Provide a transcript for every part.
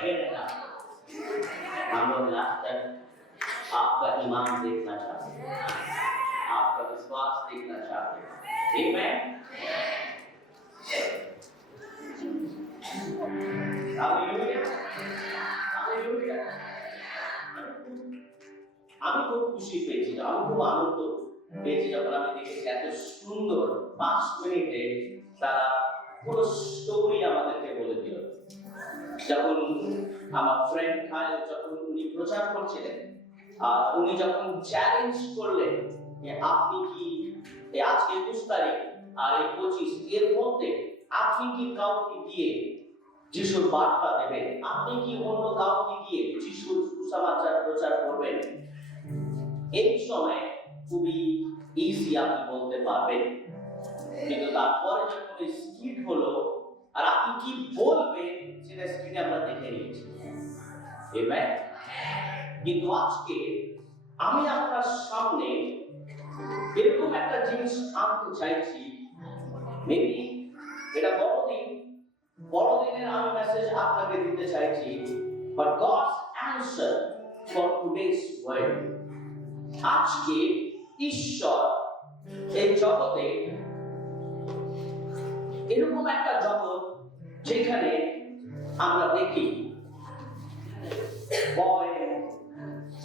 Again हम लोग last तक आपका ईमान देखना चाहते हैं, आपका विश्वास देखना चाहते हैं। आमीन। Hallelujah, hallelujah. আমি খুব খুশি পেয়েছি, আমি খুব আনন্দ পেয়েছি যখন আমি দেখেছি এত সুন্দর 5 মিনিটে তারা পুরো স্টোরি আমাদেরকে বলে দিল। যখন আমার ফ্রেন্ড খায় যখন উনি প্রচার করছিলেন আর উনি যখন চ্যালেঞ্জ করলেন যে আপনি কি আজকে 20 তারিখ আর এই 25 এর মধ্যে আপনি কি কাউকে গিয়ে যিশুর বার্তা দেবেন, আপনি কি অন্য কাউকে গিয়ে যিশুর সুসমাচার প্রচার করবেন? এই সময় খুবই ইজি আপনি বলতে পারবেন, কিন্তু তারপরে যখন স্কিট হলো আর আপনি কি বলবেন সেটা স্ক্রিনে আমরা দেখে নিয়েছি। আমেন। কিন্তু আজকে আমি আপনার সামনে এরকম একটা জিনিস আনতে চাইছি, মেবি এটা বড়দিনের আমি মেসেজ আপনাকে দিতে চাইছি, but God's answer for today's world. আজকে ঈশ্বর এই জগতে এরকম একটা জগৎ যেখানে আমরা দেখি ভয়,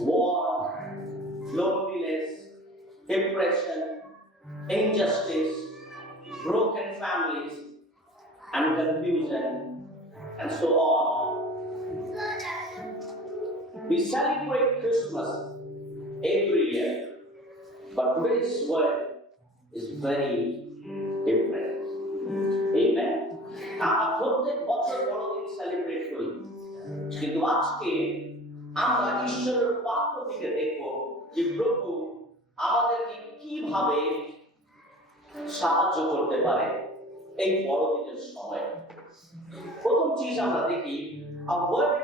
war, loneliness, depression, injustice, broken families, and confusion, and so on. We celebrate Christmas every year, but today's world is very different. Amen. আমরা প্রত্যেক বছর বড়দিন সেলিব্রেট করি, কিন্তু আজকে আমরা ঈশ্বরের পক্ষ থেকে দেখব যে প্রভু আমাদেরকে কিভাবে সাহায্য করতে পারে এই বড়দিনের সময়। প্রথম জিনিস আমরা দেখি a world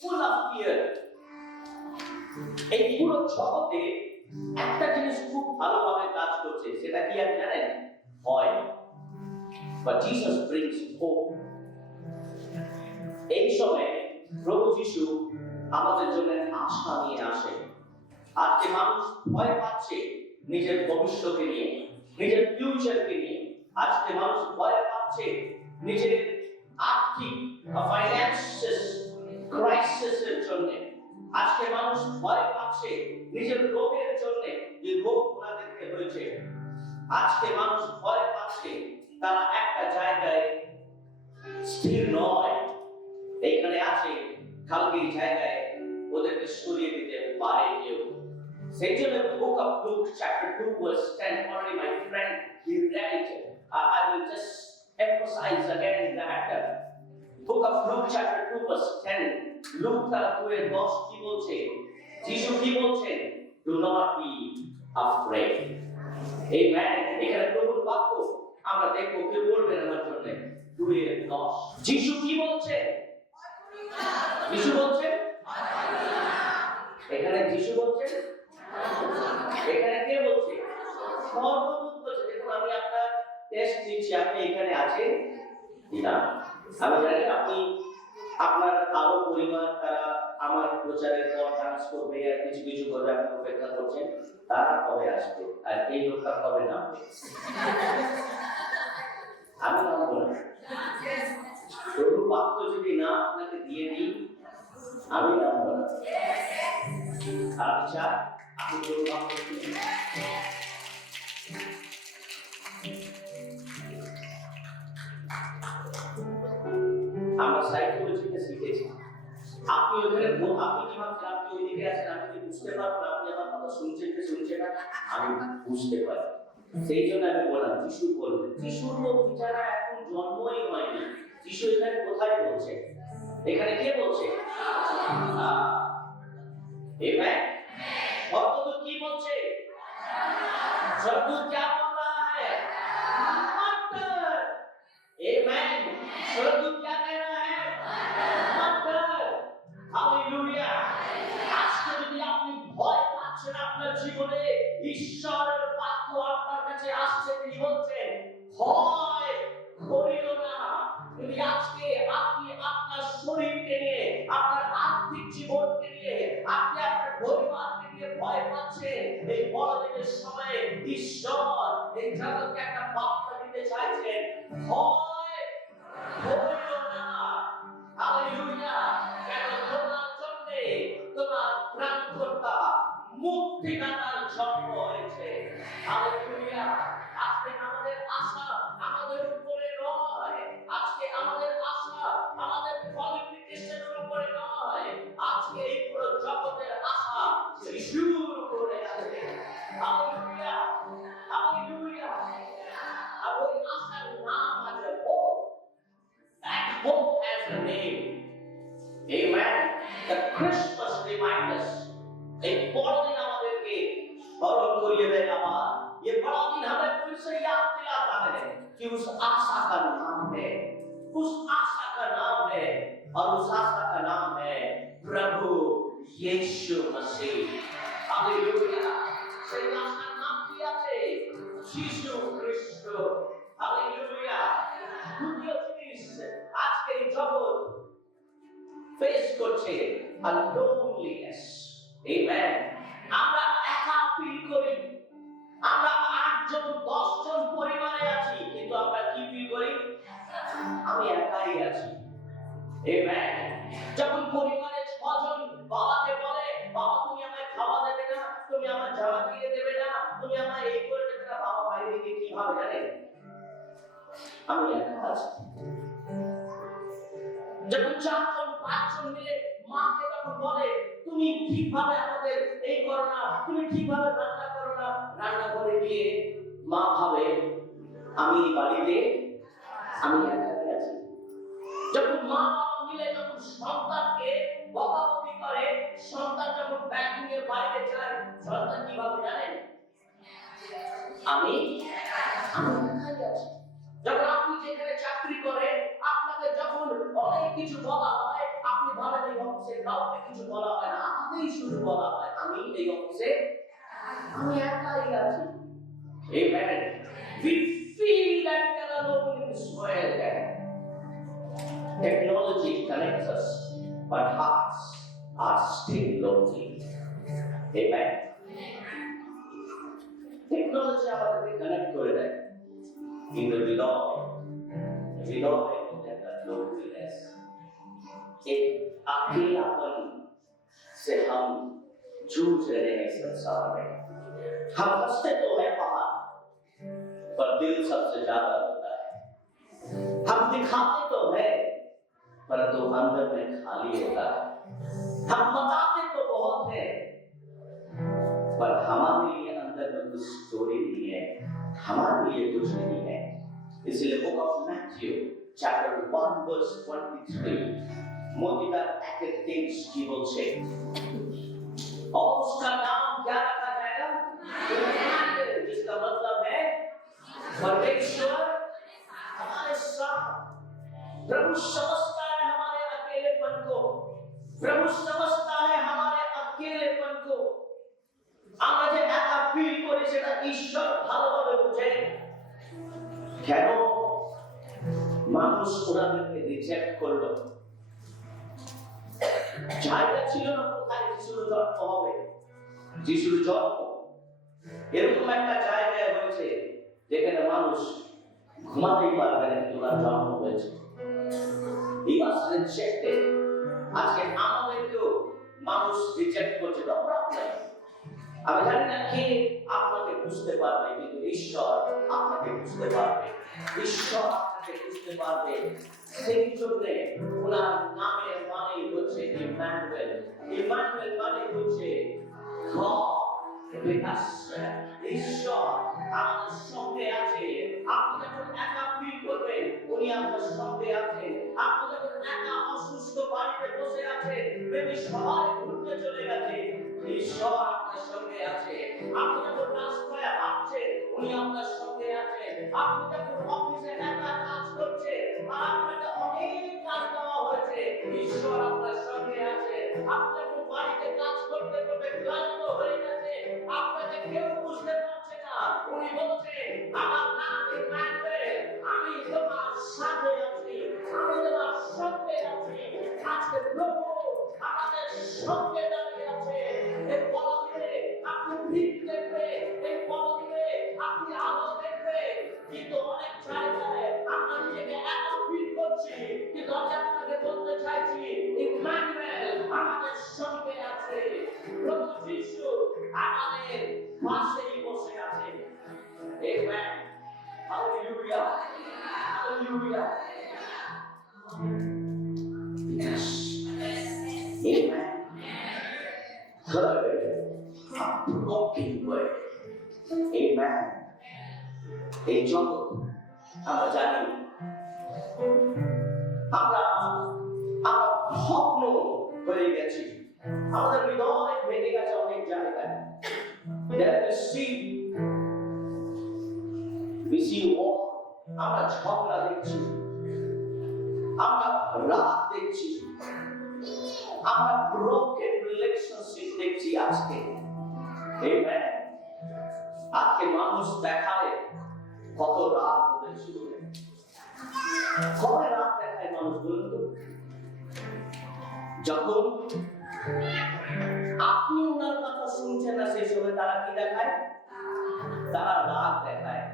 full of fear। এই পুরো জগতে একটা জিনিস খুব ভালোভাবে কাজ করছে, সেটা কি আপনি জানেন? ভয়। But Jesus brings hope. এই সময় প্রভু যিশু আমাদের জন্য আশা নিয়ে আসে। আজকে মানুষ ভয় পাচ্ছে নিজের ভবিষ্যৎকে নিয়ে, নিজের ফিউচারকে নিয়ে। আজকে মানুষ ভয় পাচ্ছে নিজের আর্থিক ফাইন্যান্সিয়াল ক্রাইসিসের জন্য। আজকে মানুষ ভয় পাচ্ছে নিজের রোগের জন্য, যে রোগ ওনাদেরকে হয়েছে। আজকে মানুষ ভয় পাচ্ছে তারা একটা জায়গায় স্থির নয়, এইখানে আছে, কালকে জায়গায় ওদেরকে সরিয়ে দিতে পারে কেউ। সেই জন্য book of look chapter 2 verse 10, already my friend he read it. I will just emphasize again that book of Luke chapter 2 verse 10, Luke তার 2:10 কি বলছে? যিশু কি বলছেন? Do not be afraid. Amen. এখানে প্রভুর বাক্য আমরা দেখবো, কে বলবেন আমার জন্য? 2:10 যিশু কি বলছেন? যিশু বলছেন, এখানে যিশু বলছেন, এখানে কে বলছে? সর্বদূত বলছে। দেখুন আমি আপনার টেস্ট নিচ্ছি, আপনি এখানে আছেন না? আমি জানি আপনি আপনার আরো পরিবার তারা আমার প্রচারের পর ডান্স করবে আর কিছু কিছু করবে, আপনি অপেক্ষা করছেন তারা কবে আসবে আর এই লোকটা কবে নামবে। আমি নামবো না। প্রভু বাক্য যদি না আপনাকে দিয়ে দিই, আমি নামবো না। আচ্ছা, আপনি প্রভু বাক্য দিন। আমরা সাইকোলজিতে শিখেছি, আপনি ওখানে আপনি কি ভাবছেন? আপনি ওইদিকে আছেন, আপনি কি বুঝতে পারবেন? আপনি আমার কথা শুনছেন কি শুনছেন না? আমি বুঝতে পারি। সেই জন্য আমি বললাম যিশু বললেন। যিশুর তো বিচারা এখন জন্মই হয়নি। যিশু এখানে কোথায় বলছে? এখানে কে বলছে? আমেন। ভক্তদূত কি বলছে? স্বর্গদূত क्या बोल रहा है? मत डर। आमेन। स्वर्गदूत क्या कह रहा है? मत डर। हालेलुया। আজকে যদি আপনি ভয় পাচ্ছেন আপনার জীবনে, ঈশ্বরের বাক্য আপনার কাছে আসছে, তিনি বলছেন ভয় করিও না। যদি আজকে আপনি আপনার শরীরকে নিয়ে the name. Amen. The Christmas reminds us. एक बड़ा दिन আমাদেরকে স্মরণ করিয়ে দেয় আবার। ये बड़ा दिन हमें फिर से याद दिलाता है कि उस आशा का नाम है, उस आशा का नाम है, और उस आशा का नाम है प्रभु यीशु मसीह। हालेलुया। সেই আশার নাম কি আছে? যিশু খ্রিস্ট। হালেলুয়া। দ্বিতীয় জিনিস, আজকে এই জগৎ ফেস করছে a loneliness. Amen. আমরা একা ফিল করি। আমরা 8 জন 10 জন পরিবারে আছি, কিন্তু আমরা কি ফিল করি? আমি একাই আছি। Amen. যখন পরিবারে 6 জন বাবাকে বলে, বাবা তুমি আমায় খাওয়া দেবে না, তুমি আমার জামা কিনে দেবে না, তুমি আমায় এই করে দেবে না, বাবা বাইরে গিয়ে কি ভাবে জানেন? আমি একা আছি। যখন 4 জন 5 জন মিলে মাকে তখন বলে তুমি ঠিকভাবে আমাদের এই করো না, তুমি ঠিকভাবে রান্না করো না, রান্না করে গিয়ে মা ভাবে আমি বাড়িতে আমি একাই আছি। যখন মা বাবা মিলে যখন সন্তানকে বকাবকি করে, সন্তান যখন ব্যাটিং এর বাইরে যায়, সন্তান কি ভাবে জানেন? আমি একাই আছি। যখন আপনি যেখানে চাকরি করেন, আপনাকে যখন অনেক কিছু বলা হয়, আপনি ভাবেন এই অফিসে কাউকে কিছু বলা হয় না, আমাকেই শুধু বলা হয় আমি এই অফিসে আমি একাই আছি। Amen. We feel that we are alone in this world. Technology connects us, but hearts are still lonely. Amen. Technology আমাদেরকে কানেক্ট করে দেয়, কিন্তু হৃদয় that loneliness, एक अकेलापन से हम जूझ रहे हैं संसार में। हम हंसते तो हैं बाहर, पर दिल सबसे ज्यादा होता है। हम दिखाते तो हैं, परंतु अंदर में खाली होता है। हम बताते तो बहुत है, पर हमारे लिए अंदर में कुछ स्टोरी नहीं है, हमारे लिए कुछ नहीं है। इसलिए book of Matthew chapter 1 verse 23 मोतीदार एक्टिंग्स की बोलते और उसका नाम क्या रखा जाएगा? जिसका मतलब है परमेश्वर हमारे साथ। प्रभु समझता है हमारे अकेलेपन को, प्रभु समझता है हमारे अकेलेपन को। আমরা যে একা ফিল করি সেটা ঈশ্বর ভালোভাবে বুঝে। কেন মানুষ ওনাদেরকে রিজেক্ট করলো? জায়গা ছিল না কোথায় যিশুর জন্ম হবে। যিশুর জন্ম এরকম একটা জায়গায় হয়েছে যেখানে মানুষ ঘুমাতেই পারবে না, কিন্তু ওনার জন্ম হয়েছে। He was rejected. আজকে আমাদেরকেও মানুষ রিজেক্ট করছে, no problem. আমি জানি না কে আপনাকে বুঝতে পারবে, কিন্তু ঈশ্বর আপনাকে বুঝতে পারবে। ঈশ্বর আপনাকে বুঝতে পারবে। সেই জন্য ওনার নামের মানে হচ্ছে ইম্মানুয়েল। ইম্মানুয়েল মানে হচ্ছে God with us. ঈশ্বর আমাদের সঙ্গে আছে। আপনি যখন একা ফিল করবেন, উনি আপনার সঙ্গে আছেন। আপনি যখন একা অসুস্থ বাড়িতে বসে আছেন, বেবি সবাই ঘুরতে চলে গেছে, ঈশ্বর আপনার সঙ্গে আছে। আপনি যখন রাস্তায় হাঁটছেন, উনি আপনার সঙ্গে আছেন। আপনি যখন অফিসে একা কাজ করছেন, আর আপনাকে অনেক কাজ দেওয়া হয়েছে, ঈশ্বর আপনার সঙ্গে আছে। আপনি যখন বাড়িতে কাজ করতে করতে ক্লান্ত হয়ে গেছে, আপনাকে কেউ বুঝতে পারছে না, উনি বলছেন আমার নাম ইম্মানুয়েল, আমি তোমার সাথে আছি, আমি তোমার সঙ্গে আছি। আজকে প্রভু আমাদের সঙ্গে দাঁড়িয়ে আছে। এই পরদিনে আপনি ভিড় দেখবে, এই পরদিনে আপনি আলো দেখবে, কিন্তু অনেক জায়গায় আমরা নিজেকে একা ফিল করছি। কিন্তু আমি আপনাকে বলতে চাইছি ইম্মানুয়েল আমাদের সঙ্গে আছে। প্রভু যিশু আমাদের পাশেই বসে আছে। Amen. Hallelujah, hallelujah. Yes. Amen. Third, a broken word. Amen. এই জগৎ আমরা জানি, আমরা হয়ে গেছি, আমাদের হৃদয় ভেঙে গেছে অনেক জায়গায়। আমরা ঝগড়া দেখছি, আমরা রাগ দেখছি, আমরা ব্রোকেন রিলেশনশিপ দেখছি আজকে। আমেন। আজকে মানুষ দেখায় কত রাগ ওদের জীবনে। কবে রাগ দেখায় মানুষ বলুন তো? যখন আপনি ওনার কথা শুনছেন না, সেই সময় তারা কি দেখায়? তারা রাগ দেখায়।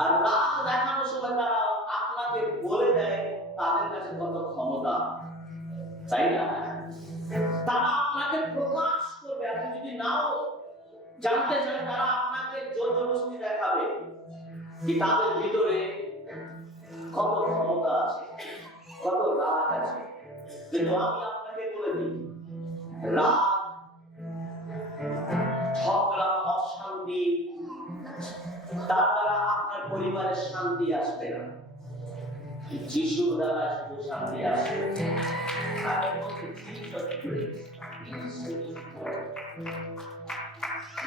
আর রাগ দেখানোর সময় তারা আপনাকে বলে দেয় তাদের কাছে কত ক্ষমতা, তাই না? তারা আপনাকে প্রকাশ করবে। আপনি যদি নাও জানতে চান, তারা আপনাকে জোরজবরদস্তি দেখাবে কি তাদের ভিতরে কত ক্ষমতা আছে, কত রাগ আছে। কিন্তু আমি আপনাকে বলে দিই, রাগ, ঝগড়া, অশান্তি, তার দ্বারা আপনার পরিবারের শান্তি আসবে না। যিশুর দ্বারা শুধু শান্তি আসবে। আমি বলছি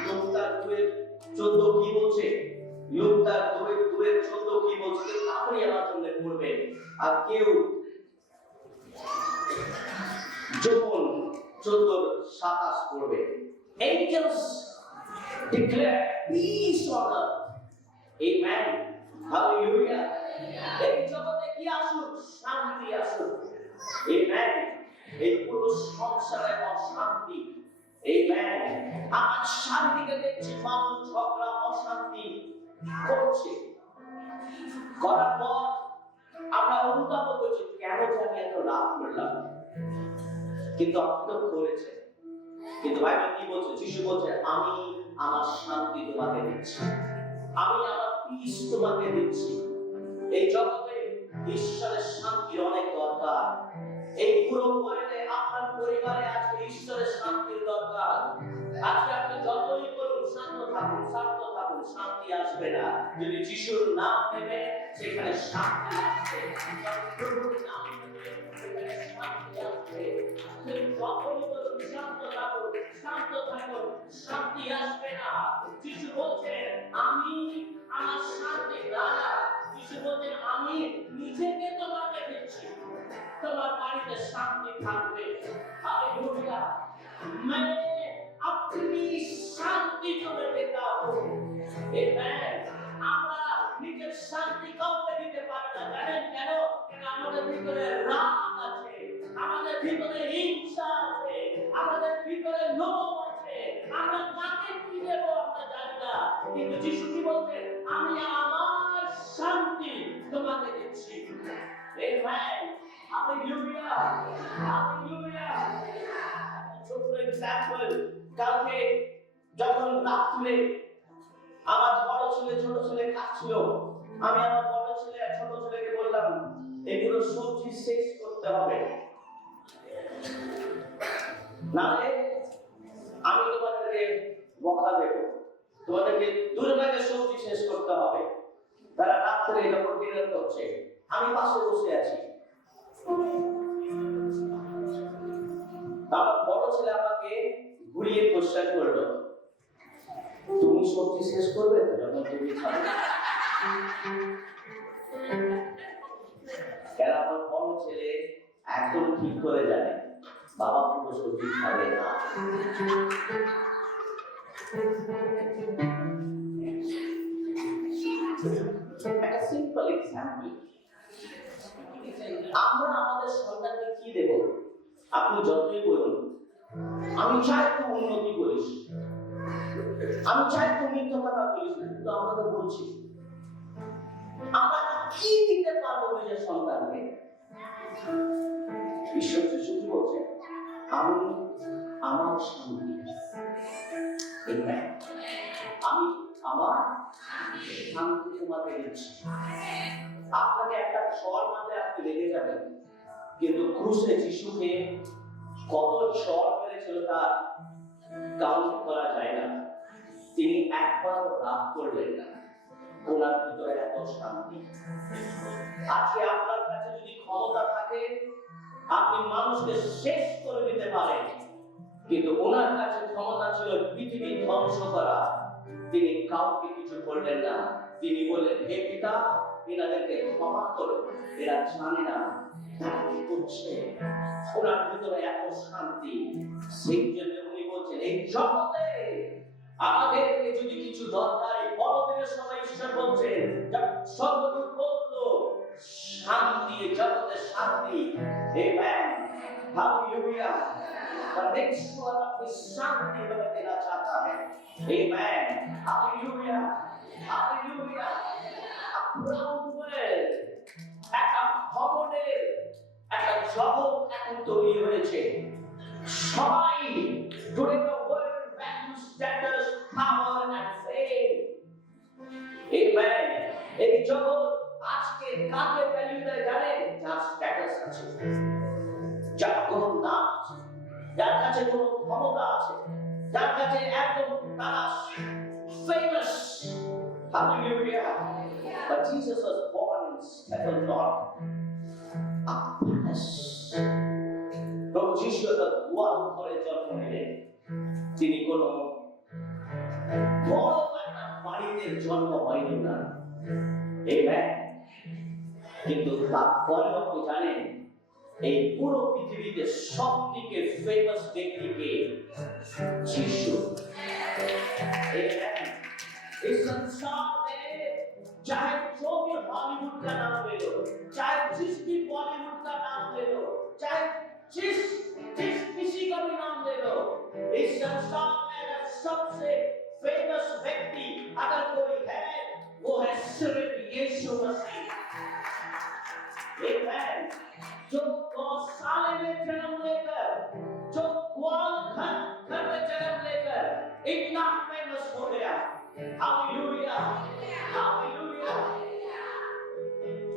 লোক তার 2:14 কি বলছে? লোক তার 2:14 কি বলছে? আপনি আমার জন্য পড়বেন। আর কেউ যখন 14:27 পড়বে, angels declare peace on earth. Amen. Hallelujah. এই জগতে কি আসুক? শান্তি আসুক। Amen. এই পুরো সংসারে অশান্তি। Amen. আমার শান্তিকে দেখছি মানুষ ঝগড়া অশান্তি করছে, করার পর আমরা অনুতাপ করছি কেন যে আমি এত রাগ করলাম। কিন্তু আপনি তো করেছেন। কিন্তু বাইবেল কি বলছে? যিশু বলছে, আমি আমার শান্তি তোমাকে দিচ্ছি, আমি আমার পিস তোমাকে দিচ্ছি। এই জগতে ঈশ্বরের শান্তির অনেক দরকার। এই পুরো ওয়ার্ল্ডে আপনার পরিবারে আজকে ঈশ্বরের শান্তির দরকার। আজকে আপনি যতই বলুন শান্ত থাকুন, শান্ত থাকুন, শান্তি আসবে না। যদি যিশুর নাম নেবে সেখানে শান্তি আসবে। প্রভুর নাম নেবে সেখানে শান্তি আসবে। যতই বলুন শান্ত থাকুন, শান্ত থাকুন, শান্তি আসবে না। যিশু বলছেন, আমি আমার শান্তি দাদা। যিশু বলছেন, আমি নিজেকে তোমাকে দিচ্ছি, তোমার বাড়িতে শান্তি থাকবে। হালেলুয়া। मैं अपनी শান্তি তোমাকে দেতা हूं। আমেন। আমরা নিজের শান্তি কাউকে দিতে পারি না, জানেন কেন? কারণ আমাদের ভিতরে রাগ আছে, আমাদের ভিতরে হিংসা আছে, আমাদের ভিতরে লোভ আছে। আমরা কাকে কি দেব আমরা জানি না। কিন্তু যিশু কি বলছেন? আমি আমার শান্তি তোমাকে দিচ্ছি। আমেন। Hallelujah, hallelujah. ছোট্ট এক্সাম্পল, কালকে যখন রাত্রে আমার বড় ছেলে ছোট ছেলে খাচ্ছিল, আমি আমার বড় ছেলে আর ছোট ছেলেকে বললাম, এগুলো সবজি শেষ করতে হবে, নাহলে আমি তোমাদেরকে বকা দেব, তোমাদেরকে দুজনকে সবজি শেষ করতে হবে। তারা রাত্রে যখন ডিনার করছে, আমি পাশে বসে আছি। আমার বড় ছেলে আমাকে ঘুরিয়ে কোশ্চেন করলো, তুমি সবজি শেষ করবে তো যখন তুমি খাবে? কেন আমার বড় ছেলে একদম ঠিক করে জানে বাবা পুরো সবজি খাবে না। একটা সিম্পল এক্সাম্পল, আমরা আমাদের সন্তানকে কি দেব? আপনি যতই বলুন আমি চাই তুই উন্নতি করিস, আমি চাই তুই মিথ্যা কথা বলিস না, কিন্তু আমরা তো বলছি। আমরা কি দিতে পারবো নিজের সন্তানকে? ঈশ্বর যিশু কি বলছে? আমি আমার শান্তি, আমি আমার শান্তি তোমাকে দিচ্ছি। আপনাকে একটা চর মারলে আপনি রেগে যাবেন, কিন্তু ক্রুশে যিশুকে কত চর মেরেছিল তা কাউন্ট করা যায় না। তিনি একবার রাগ করলেন না, ওনার ভিতরে এত শান্তি। আজকে আপনার কাছে যদি ক্ষমতা থাকে, আপনি মানুষকে শেষ করে দিতে যেতে পারেন, কিন্তু ওনার কাছে ক্ষমতা ছিল পৃথিবী ধ্বংস করা। তিনি কাউকে কিছু করলেন না। তিনি বললেন, হে পিতা, এনাদেরকে ক্ষমা করো, এরা জানে না তারা কি করছে। ওনার ভিতরে এত শান্তি, সেই জন্য উনি বলছেন, এই জগতে আমাদেরকে যদি কিছু দরকার, এই বড়দিনের সময় ঈশ্বর বলছেন, সর্বদূত বলল শান্তি, জগতে শান্তি। Amen, hallelujah. परमेश्वर अपनी शांति हमें देना चाहता है। आमेन, हालेलुया, हालेलुया। प्राउड वर्ल्ड, একটা ভবনের একটা জগৎ এখন তৈরি হয়েছে। সবাই today the world values status, power and fame. Amen. এই জগৎ আজকে কাকে ভ্যালু দেয় জানেন? যার স্ট্যাটাস আছে, যার কোনো নাম আছে, যার কাছে কোনো ক্ষমতা আছে, যার কাছে একদম তারা famous. Hallelujah. But Jesus was born in Stephen Lord. প্রভু যিশু একটা গোয়াল ঘরে জন্ম নিলেন। তিনি কোনো বড় একটা বাড়িতে জন্ম হয়নি না। আমেন। কিন্তু তারপরে আপনি জানেন, এই পুরো পৃথিবীতে সবথেকে ফেমাস ব্যক্তিকে যিশু। आमेन। इस संसार में चाहे जो भी हॉलीवुड का नाम ले लो, चाहे जिस भी बॉलीवुड का नाम ले लो, चाहे जिस किसी का भी नाम ले लो, इस संसार में अगर सबसे फेमस व्यक्ति अगर कोई है, वो है सिर्फ यीशु मसीह। आमेन। जो गौशाले में जन्म लेकर, जो ग्वाल घर में जन्म लेकर इतना फेमस हो गया। Hallelujah, hallelujah.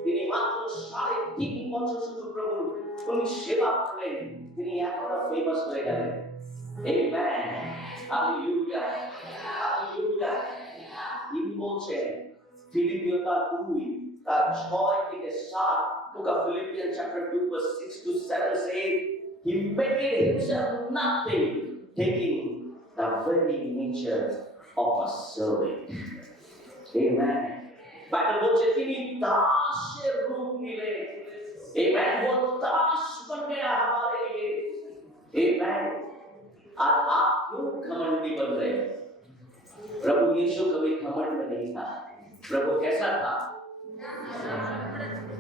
তিনি মাত্র 3.5 বছর শুধু প্রভু উনি সেবা করলেন, তিনি এতটা ফেমাস হয়ে গেলেন। Amen, hallelujah, hallelujah. তিনি বলছেন ফিলিপিও 2:6-7, book of Philippians chapter 2 verse 6 to 7 says, he made himself nothing, taking the very nature of a servant. Amen. Bible বলছে তিনি দাসের রূপ নিলেন। Amen. वो दास बन गया हमारे लिए। Amen. और आप क्यों घमंडी बन रहे हैं? प्रभु यीशु कभी घमंड में नहीं था। प्रभु कैसा था?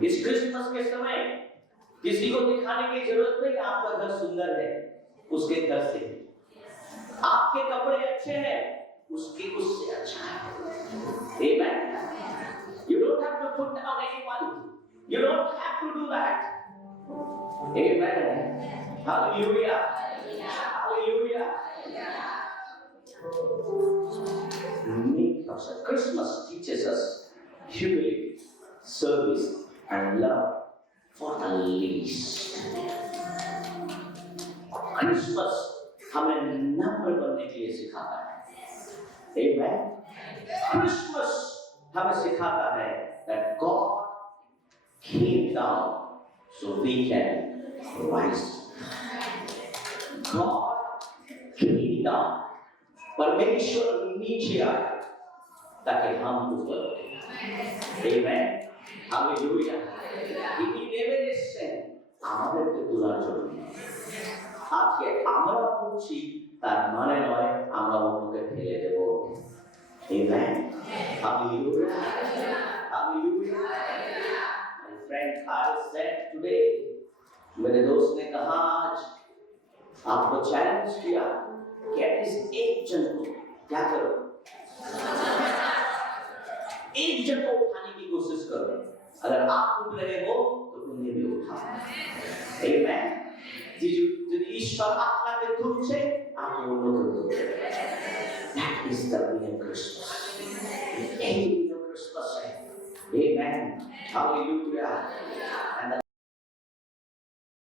इस क्रिसमस के समय किसी को दिखाने की जरूरत नहीं आपका घर सुंदर है, उसके घर से। आपके कपड़े अच्छे हैं, उसके उससे अच्छा है। Amen. You don't have to put down anyone. You don't have to do that. Amen. Hallelujah. Hallelujah. Christmas teaches us humility, service, and love for the least. Christmas हमें नम्र बनने के लिए सिखाता है। Amen. Christmas हमें सिखाता है that God came down so we can rise. God came down. परमेश्वर नीचे आया ताकि हम ऊपर उठे। Amen. Hallelujah. তিনি নেমে এসেছেন আমাদেরকে তোলার জন্য। আজকে আমরা করছি তার মানে নয় আমরা অন্যকে ফেলে দেব। Amen. Hallelujah. Hallelujah. My friend Kyle said today, मेरे दोस्त ने कहा आज आपको चैलेंज किया कि इस एक जन को क्या करो, एक जन को उठाने की कोशिश करो। अगर आप उठ रहे हो तो उन्हें भी उठाओ। Amen. যদি ঈশ্বর আপনাকে তুলছে আপনি অন্যকে তুলতে। That is the real Christmas. এই Christmas है। Amen. Hallelujah.